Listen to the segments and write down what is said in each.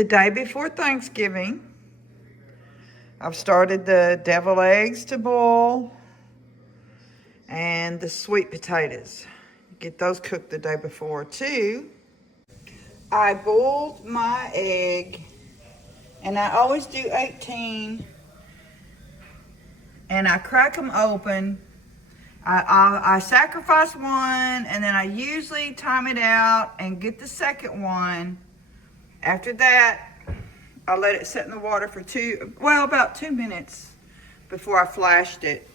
the day before Thanksgiving. I've started the deviled eggs to boil and the sweet potatoes. Get those cooked the day before too. I boiled my egg, and I always do 18, and I crack them open. I sacrifice one, and then I usually time it out and get the second one. After that, I let it sit in the water for about 2 minutes before I flashed it.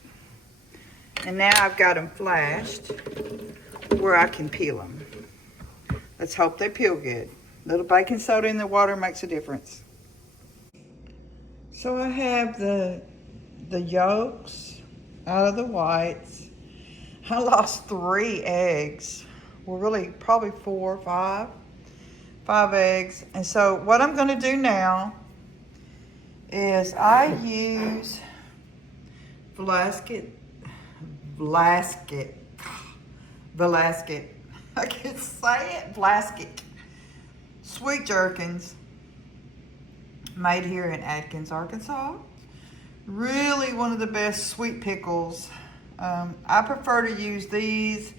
And now I've got them flashed where I can peel them. Let's hope they peel good. A little baking soda in the water makes a difference. So I have the yolks out of the whites. I lost 3 eggs. Well, really, probably 4 or 5. 5 eggs. And so what I'm going to do now is I use Velasquez. I can say it. Velasquez. Sweet gherkins. Made here in Atkins, Arkansas. Really one of the best sweet pickles. I prefer to use these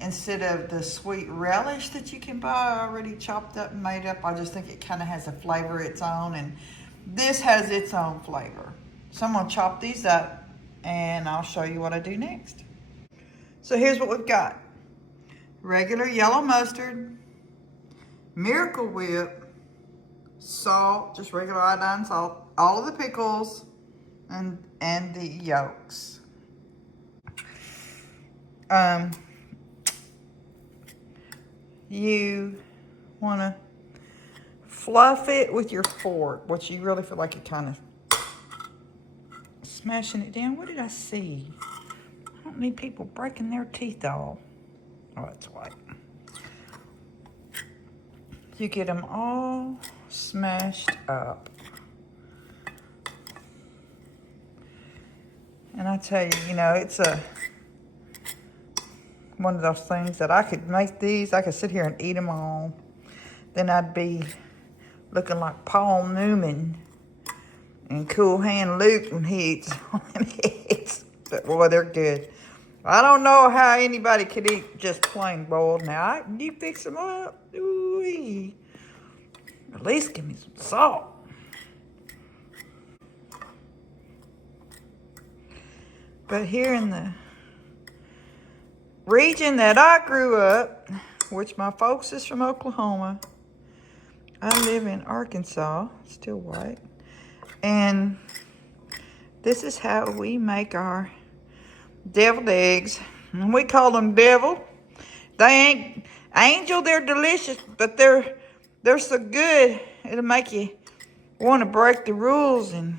instead of the sweet relish that you can buy already chopped up and made up. I just think it kind of has a flavor of its own, and this has its own flavor. So I'm going to chop these up and I'll show you what I do next. So here's what we've got. Regular yellow mustard, Miracle Whip, salt, just regular iodine salt, all of the pickles, and the yolks. You want to fluff it with your fork, which you really feel like you're kind of smashing it down. What did I see? I don't need people breaking their teeth off. Oh, that's white. You get them all smashed up. And I tell you, it's one of those things that I could make these. I could sit here and eat them all. Then I'd be looking like Paul Newman and Cool Hand Luke when he eats all them eggs. But boy, they're good. I don't know how anybody could eat just plain boiled. Now, you fix them up. Ooh-wee. At least give me some salt. But here in the region that I grew up, which my folks is from Oklahoma, I live in Arkansas, still white, and this is how we make our deviled eggs. And we call them deviled. They ain't angel, they're delicious, but they're so good, it'll make you want to break the rules and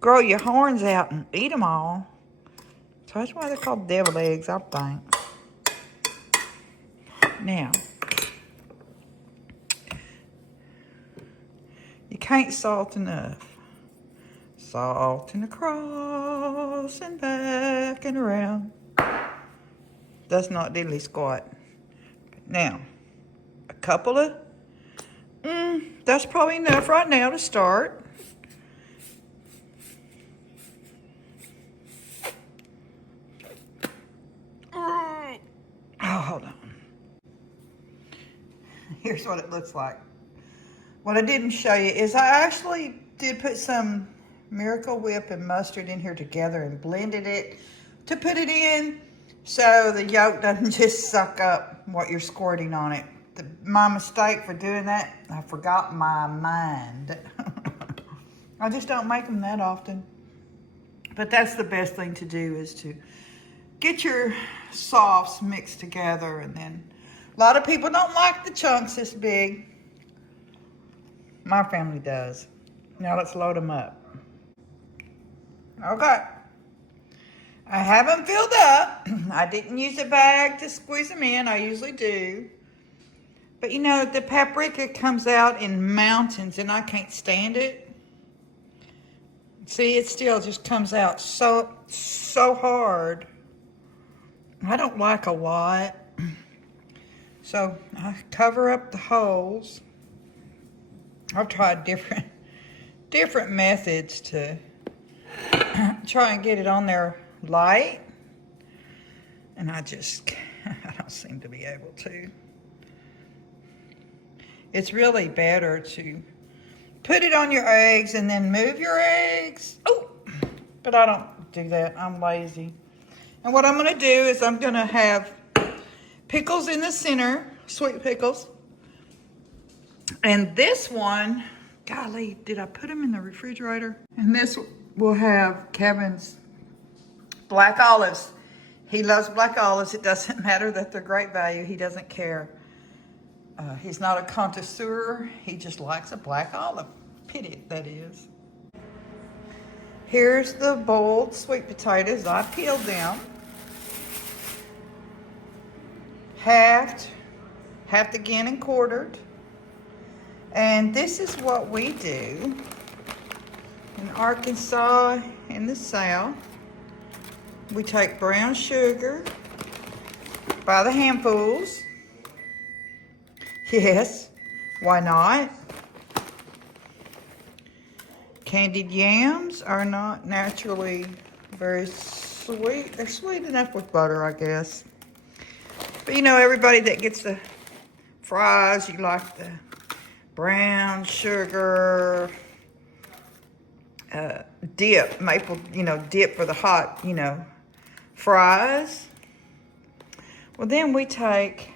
grow your horns out and eat them all. So that's why they're called deviled eggs, I think. Now, you can't salt enough. Salting across and back and around. That's not diddly squat. Now, a couple of, that's probably enough right now to start. Oh, hold on. Here's what it looks like. What I didn't show you is I actually did put some Miracle Whip and mustard in here together and blended it to put it in so the yolk doesn't just suck up what you're squirting on it. My mistake for doing that, I forgot my mind. I just don't make them that often. But that's the best thing to do, is to get your sauce mixed together. And then a lot of people don't like the chunks this big. My family does. Now let's load them up. Okay. I have them filled up. I didn't use a bag to squeeze them in. I usually do. But the paprika comes out in mountains and I can't stand it. See, it still just comes out so hard. I don't like a lot. So I cover up the holes. I've tried different methods to try and get it on there light, and I don't seem to be able to. It's really better to put it on your eggs and then move your eggs. Oh, but I don't do that. I'm lazy. And what I'm going to do is I'm going to have pickles in the center, sweet pickles. And this one, golly, did I put them in the refrigerator? And this will have Kevin's black olives. He loves black olives. It doesn't matter that they're great value. He doesn't care. He's not a connoisseur. He just likes a black olive. Pity, that is. Here's the boiled sweet potatoes. I peeled them. Halved again and quartered. And this is what we do in Arkansas in the South. We take brown sugar by the handfuls. Yes, why not? Candied yams are not naturally very sweet. They're sweet enough with butter, I guess. But you know, everybody that gets the fries, you like the brown sugar dip, maple, dip for the hot, fries. Well, then we take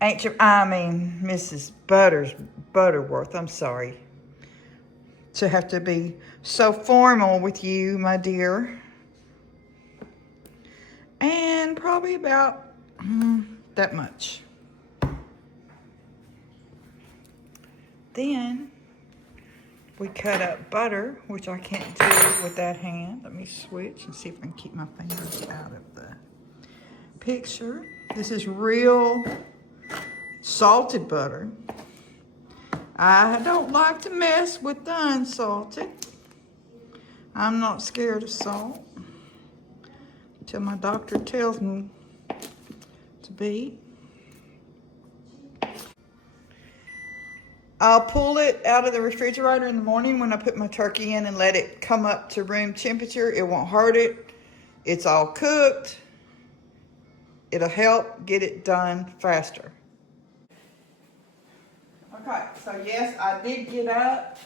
Mrs. Butterworth, I'm sorry to have to be so formal with you, my dear. And probably about that much. Then we cut up butter, which I can't do with that hand. Let me switch and see if I can keep my fingers out of the picture. This is real salted butter. I don't like to mess with the unsalted. I'm not scared of salt until my doctor tells me to be. I'll pull it out of the refrigerator in the morning when I put my turkey in and let it come up to room temperature. It won't hurt it. It's all cooked. It'll help get it done faster. Okay, so yes, I did get up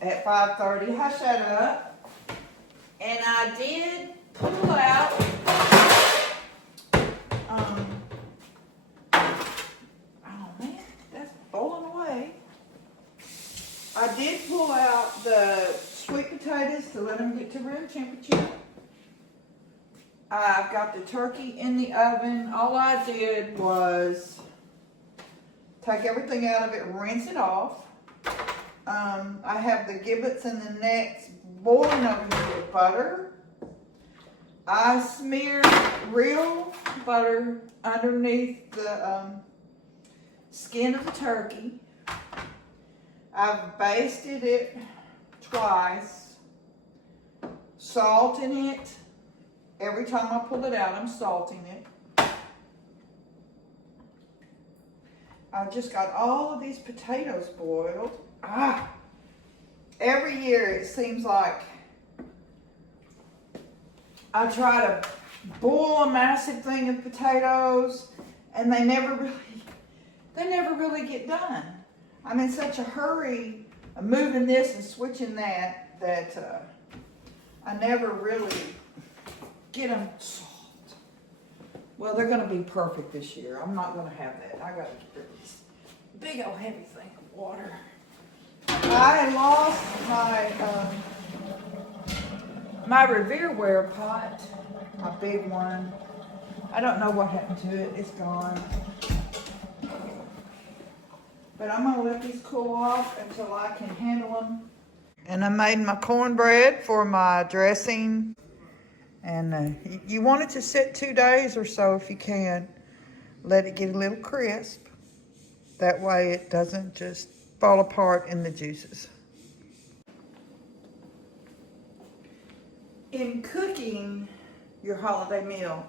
at 5:30. Hush that up. And I did pull out I did pull out the sweet potatoes to let them get to room temperature. I've got the turkey in the oven. All I did was take everything out of it, rinse it off. I have the giblets and the necks boiling over here with butter. I smeared real butter underneath the skin of the turkey. I've basted it twice, salting it. Every time I pull it out, I'm salting it. I've just got all of these potatoes boiled. Every year it seems like I try to boil a massive thing of potatoes and they never really get done. I'm in such a hurry of moving this and switching that I never really get them salt. Well, they're going to be perfect this year. I'm not going to have that. I got to get rid of this big old heavy thing of water. I lost my Revereware pot, my big one. I don't know what happened to it. It's gone. But I'm going to let these cool off until I can handle them. And I made my cornbread for my dressing. And you want it to sit 2 days or so if you can. Let it get a little crisp. That way it doesn't just fall apart in the juices. In cooking your holiday meal,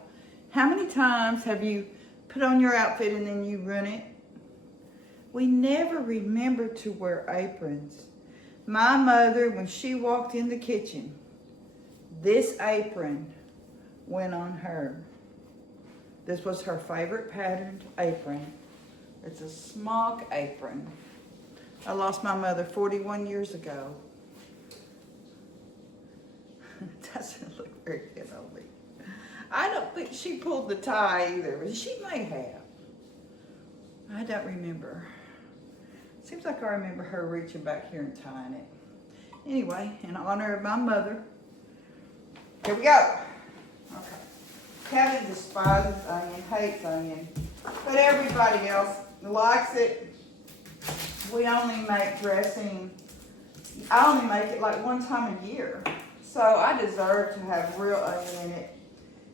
how many times have you put on your outfit and then you run it? We never remember to wear aprons. My mother, when she walked in the kitchen, this apron went on her. This was her favorite patterned apron. It's a smock apron. I lost my mother 41 years ago. It doesn't look very good on me. I don't think she pulled the tie either, but she may have. I don't remember. Seems like I remember her reaching back here and tying it. Anyway, in honor of my mother, here we go. Okay. Kevin despises onion, hates onion, but everybody else likes it. We only make dressing, I only make it like one time a year. So I deserve to have real onion in it.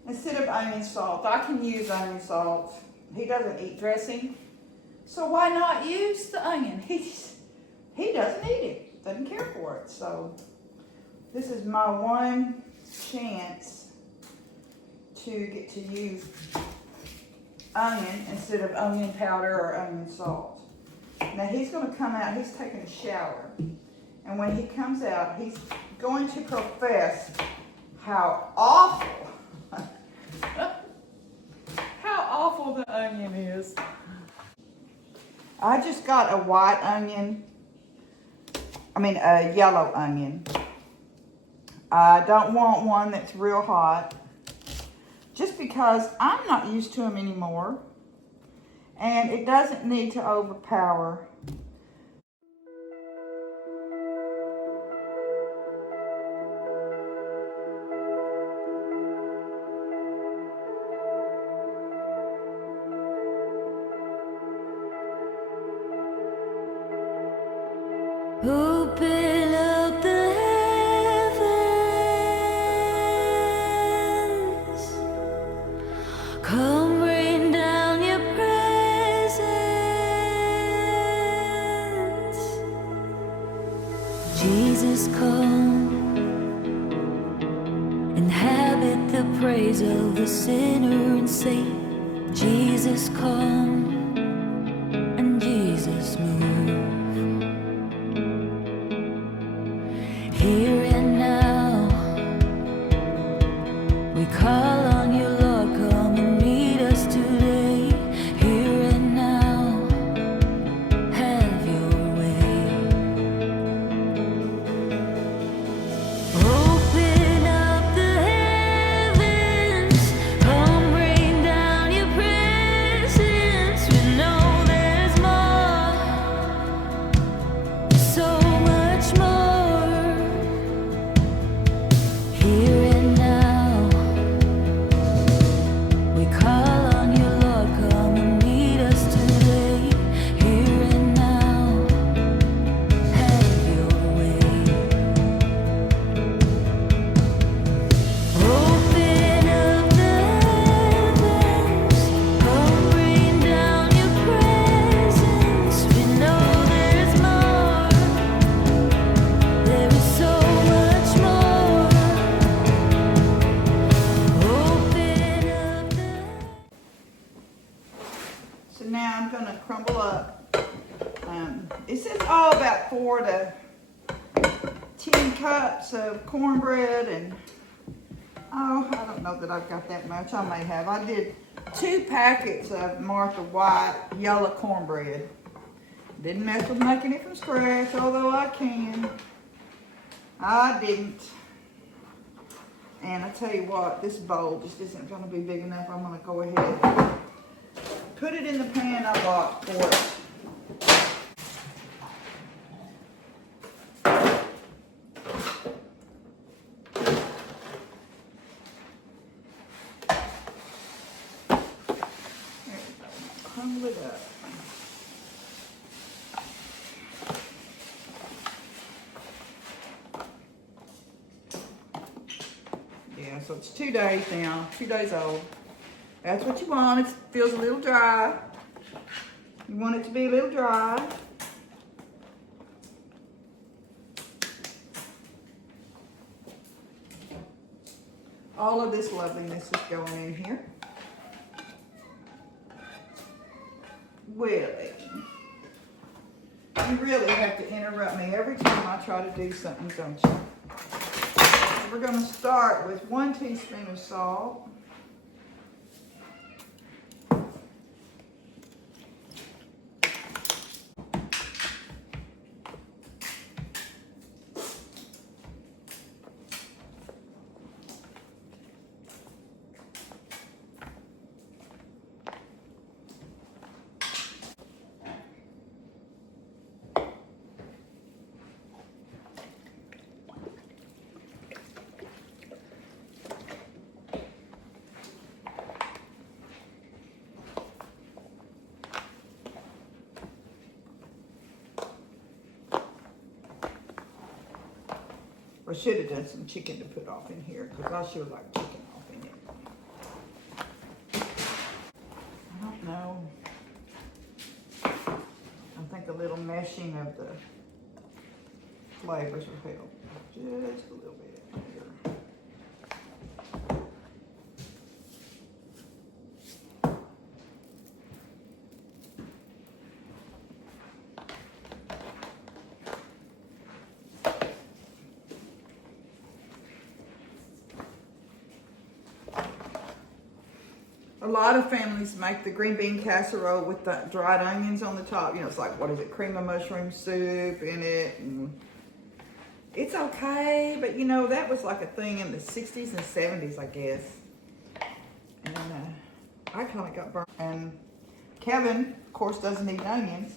Instead of onion salt, I can use onion salt. He doesn't eat dressing, so why not use the onion? He doesn't eat it, doesn't care for it. So this is my one chance to get to use onion instead of onion powder or onion salt. Now he's going to come out, he's taking a shower, and when he comes out, he's going to profess how awful the onion is. I just got a white onion, a yellow onion. I don't want one that's real hot, just because I'm not used to them anymore, and it doesn't need to overpower. Open up the heavens, come rain down your presence. Jesus, come, inhabit the praise of the sinner and saint. Jesus, come, and Jesus, move. Here and now, we call on you, Lord, come and meet us today. Here and now, have your way. Open up the heavens, come rain down your presence. We know there's more, so much more. Here and now, we call on you, Lord, come and meet us today. Here and now, have your way. Open up the heavens, come rain down your presence. We know there's more, there is so much more. Open up the So now I'm going to crumble up. It says all about 4 to 10 cups of cornbread, and I don't know that I've got that much. I may have. I did 2 packets of Martha White yellow cornbread. Didn't mess with making it from scratch, although I can. I didn't. And I tell you what, this bowl just isn't going to be big enough. I'm going to go ahead and put it in the pan I bought for it. There we go. Crumble it up. Yeah, so it's 2 days now, 2 days old. That's what you want. It feels a little dry. You want it to be a little dry. All of this loveliness is going in here. Willie. You really have to interrupt me every time I try to do something, don't you? We're going to start with 1 teaspoon of salt. I should have done some chicken to put off in here because I sure like chicken off in it. I don't know. I think a little meshing of the flavors will help. Just a little bit here. A lot of families make the green bean casserole with the dried onions on the top. You know, it's like, what is it, cream of mushroom soup in it. And it's okay, but you know, that was like a thing in the 60s and 70s, I guess. And I kind of got burnt. And Kevin, of course, doesn't eat onions.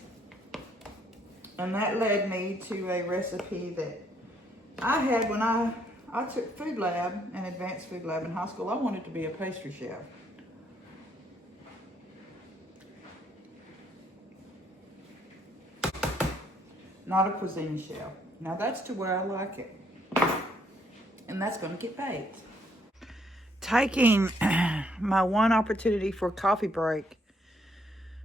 And that led me to a recipe that I had when I took food lab and advanced food lab in high school. I wanted to be a pastry chef. Not a cuisine chef. Now that's to where I like it. And that's going to get baked. Taking my one opportunity for a coffee break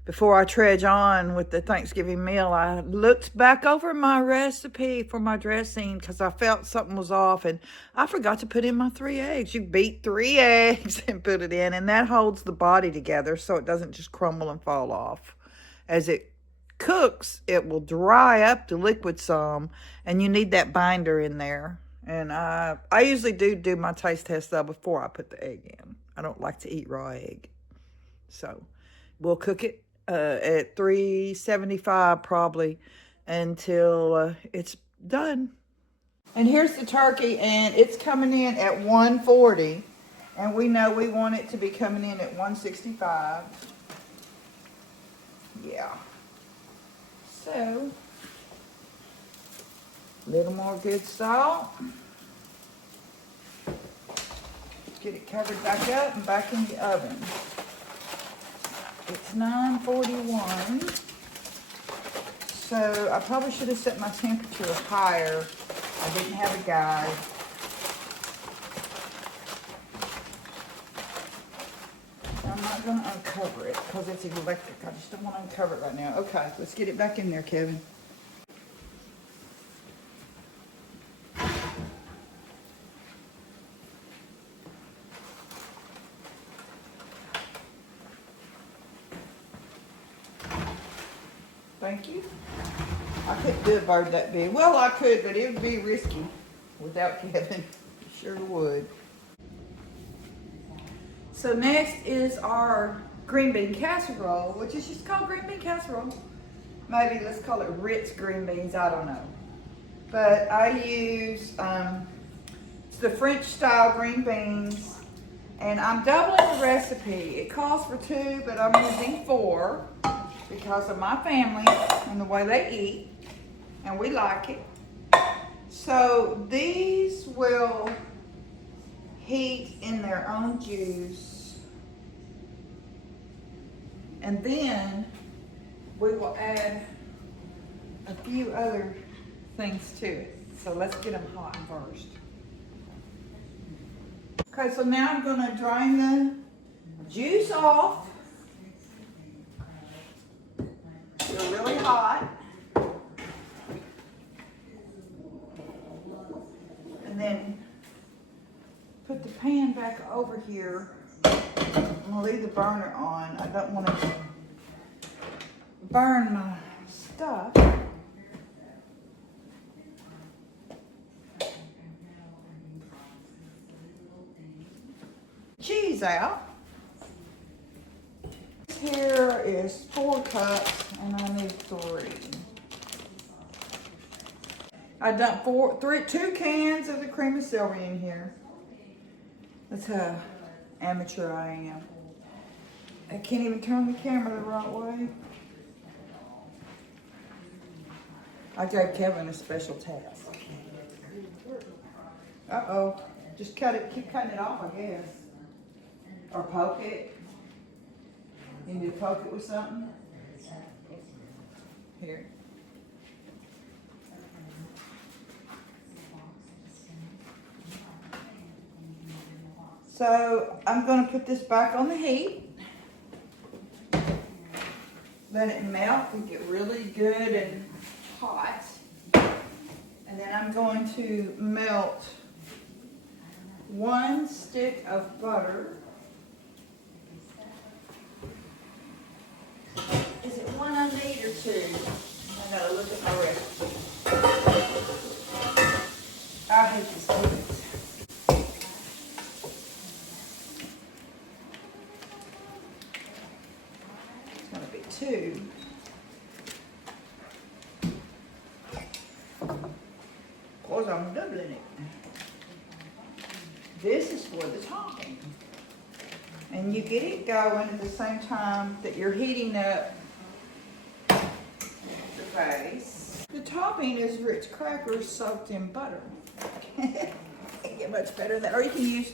before I trudge on with the Thanksgiving meal, I looked back over my recipe for my dressing because I felt something was off, and I forgot to put in my 3 eggs. You beat 3 eggs and put it in, and that holds the body together so it doesn't just crumble and fall off. As it cooks, it will dry up the liquid some, and you need that binder in there. And I usually do my taste test though before I put the egg in. I don't like to eat raw egg. So we'll cook it at 375 probably until it's done. And here's the turkey, and it's coming in at 140, and we know we want it to be coming in at 165. Yeah. So, a little more good salt. Get it covered back up and back in the oven. It's 9:41. So, I probably should have set my temperature higher. I didn't have a guide. I'm not going to uncover it because it's electric. I just don't want to uncover it right now. Okay, let's get it back in there, Kevin. Thank you. I couldn't do a bird that big. Well, I could, but it would be risky without Kevin. Sure would. So next is our green bean casserole, which is just called green bean casserole. Maybe let's call it Ritz green beans, I don't know. But I use it's the French style green beans, and I'm doubling the recipe. It calls for 2, but I'm using 4 because of my family and the way they eat, and we like it. So these will heat in their own juice, and then we will add a few other things to it. So let's get them hot first. Okay, so now I'm going to drain the juice off. They're really hot. And then put the pan back over here. I'm gonna leave the burner on. I don't want to burn my stuff. cheese out. Here is 4 cups and I need 3. I dumped 2 cans of the cream of celery in here. That's how amateur I am. I can't even turn the camera the right way. I gave Kevin a special task. Uh-oh. Just cut it, keep cutting it off, I guess. Or poke it. You need to poke it with something? Here. So I'm going to put this back on the heat. Let it melt and get really good and hot. And then I'm going to melt 1 stick of butter. Is it 1 I need or 2? I gotta look at my recipe. I hate this heat. It's gonna be 2. Of course, I'm doubling it. This is for the topping. And you get it going at the same time that you're heating up the base. The topping is Ritz crackers soaked in butter. Can't get much better than that. Or you can use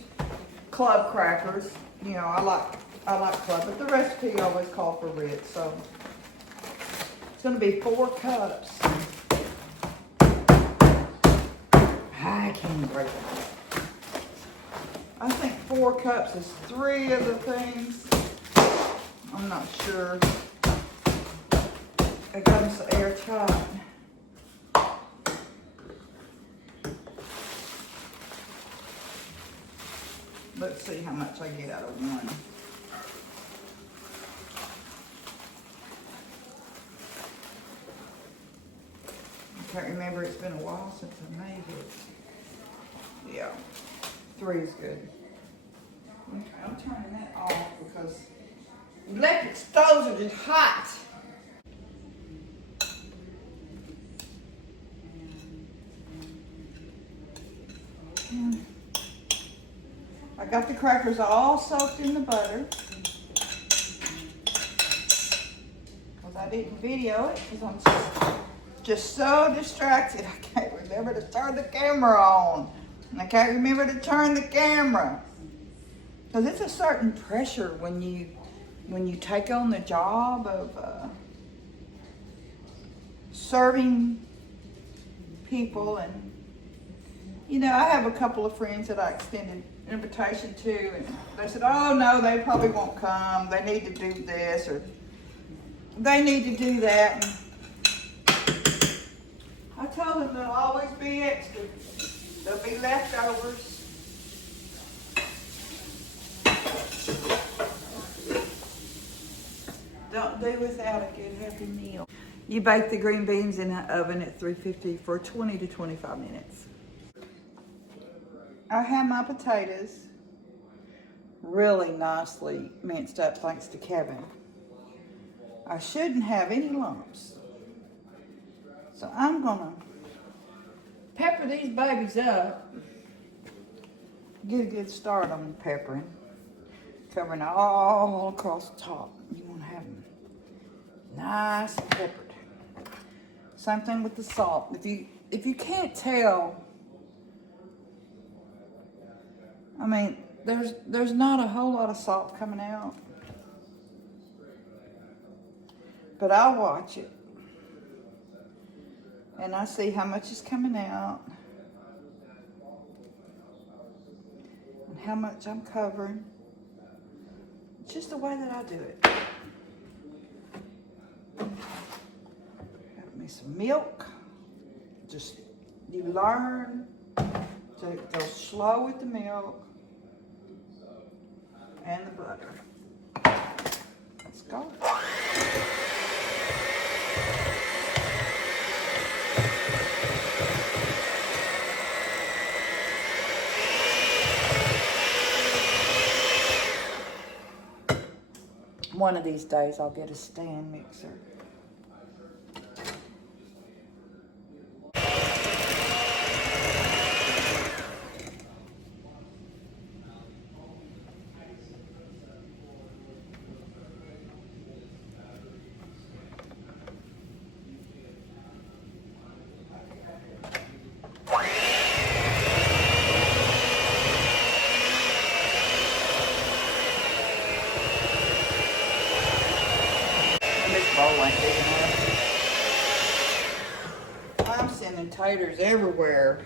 club crackers. You know, I like club, but the recipe always calls for Ritz. So it's going to be 4 cups. I can't break it. I think 4 cups is 3 of the things. I'm not sure. It comes so airtight. Let's see how much I get out of 1. I can't remember, it's been a while since I made it. Yeah, 3 is good. Okay, I'm turning that off because electric stoves are just hot. I got the crackers all soaked in the butter. Because I didn't video it because I'm just so distracted. I can't remember to turn the camera on. And I can't remember to turn the camera. Because it's a certain pressure when you take on the job of serving people. And, you know, I have a couple of friends that I extended an invitation to. And they said, oh, no, they probably won't come. They need to do this or they need to do that. And I told them there'll always be extra. There'll be leftovers. Don't do without a good healthy meal. You bake the green beans in the oven at 350 for 20 to 25 minutes. I have my potatoes really nicely minced up thanks to Kevin. I shouldn't have any lumps. So I'm gonna pepper these babies up. Get a good start on the peppering. Covering all across the top. You wanna have them nice and peppered. Same thing with the salt. If you can't tell, I mean, there's not a whole lot of salt coming out. But I watch it. And I see how much is coming out. And how much I'm covering. It's just the way that I do it. Got me some milk. Just, you learn to go slow with the milk and the butter. Let's go. One of these days I'll get a stand mixer. I'm sending taters everywhere.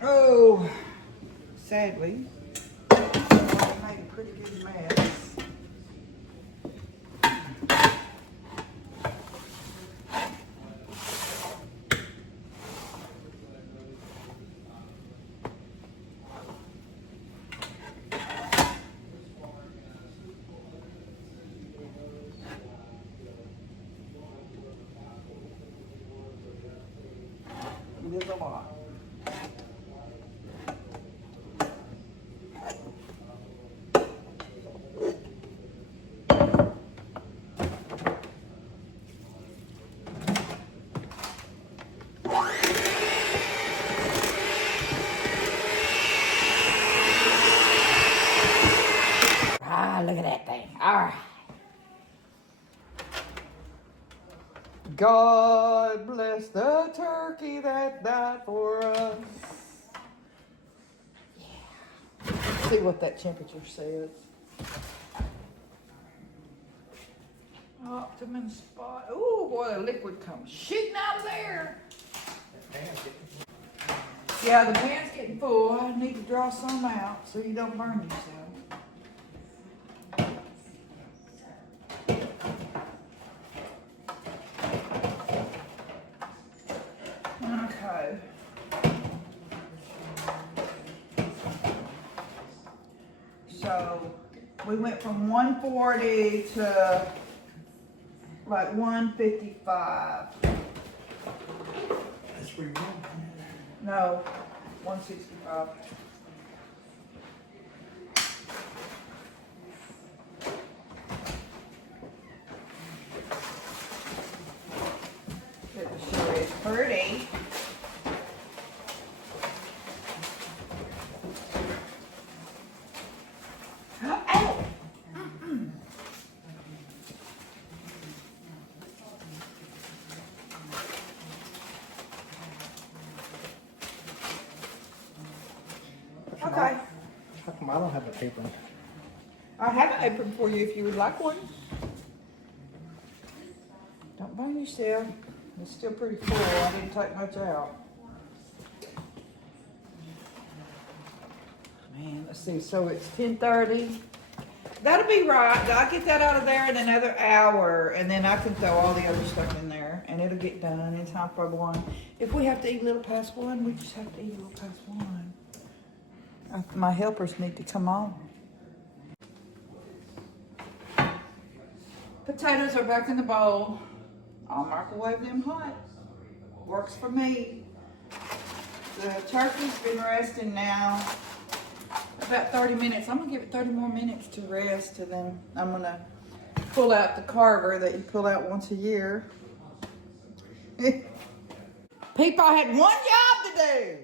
Oh, sadly, I made a pretty good mess. It is a lot. Ah, look at that thing. All right. God bless the turkey that died for us. Yeah. Let's see what that temperature says. Optimum spot. Ooh, boy, the liquid comes shooting out of there. Yeah, the pan's getting full. I need to draw some out so you don't burn yourself. Okay. So we went from 140 to like 155. That's where you go. No, 165. It sure is pretty. Ow! Okay. How come I don't have an apron? I have an apron for you if you would like one. Don't burn yourself. It's still pretty full. I didn't take much out. Man, let's see. So it's 10:30. That'll be right. I'll get that out of there in another hour, and then I can throw all the other stuff in there, and it'll get done in time for 1. If we have to eat a little past 1, we just have to eat a little past 1. My helpers need to come on. Potatoes are back in the bowl. I'll microwave them hot. Works for me. The turkey's been resting now about 30 minutes. I'm gonna give it 30 more minutes to rest, and then I'm gonna pull out the carver that you pull out once a year. People, I had one job to do.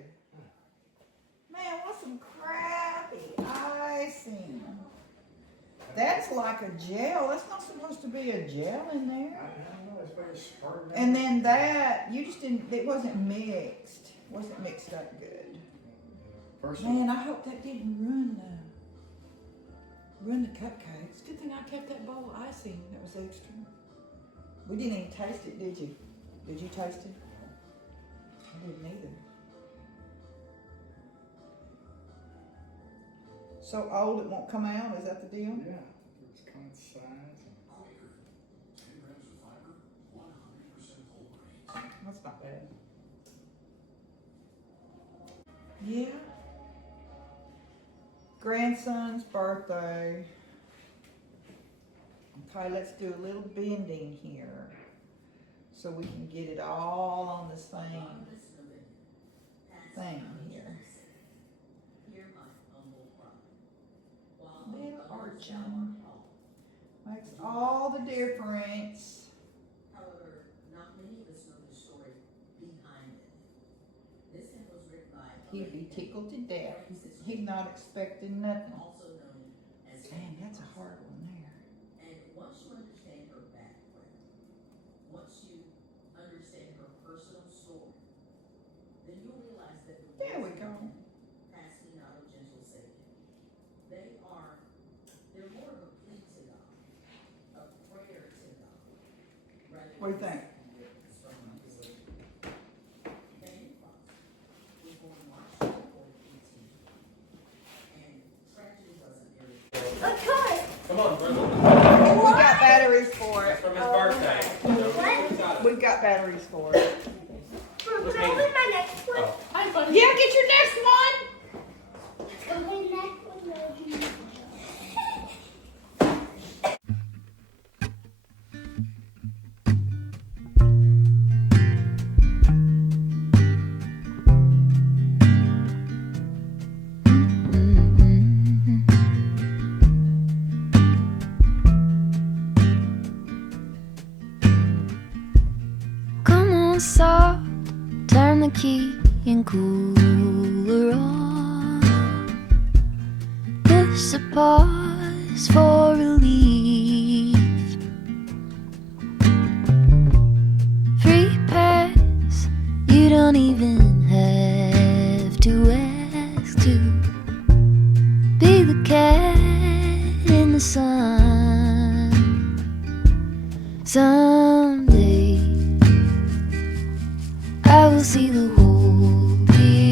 Man, what's some crappy icing? That's like a gel. That's not supposed to be a gel in there. And then that, you just didn't, it wasn't mixed. It wasn't mixed up good. Man, I hope that didn't ruin the cupcakes. Good thing I kept that bowl of icing. That was extra. We didn't even taste it, did you? Did you taste it? I didn't either. So old it won't come out? Is that the deal? Yeah, it's kind of size. That's not bad. Yeah. Grandson's birthday. Okay, let's do a little bending here so we can get it all on the same thing here. Then Makes all the difference. However, not many of us know the story behind it. This hymn was written by He'd be tickled to death. He's not expecting nothing. also known as Dang, that's a hard one there. And once you understand her background, once you understand her personal story, then you'll realize that the There we words go. of the hymn, "Pass me not, O gentle Savior," they're more of a plea to God, a prayer to God, rather What do you than think? from his Fanny Fox was born March 24, 18, and tragedy wasn't very Come on, brother. We got batteries for it. From his birthday. What? We've got batteries for it. Can I open my next one? Oh. Yeah, get your next one. Okay, next one, maybe. Come on, soft, turn the key and cooler on. There's a pause for relief. Free pass, you don't even have to ask to be the cat in the sun.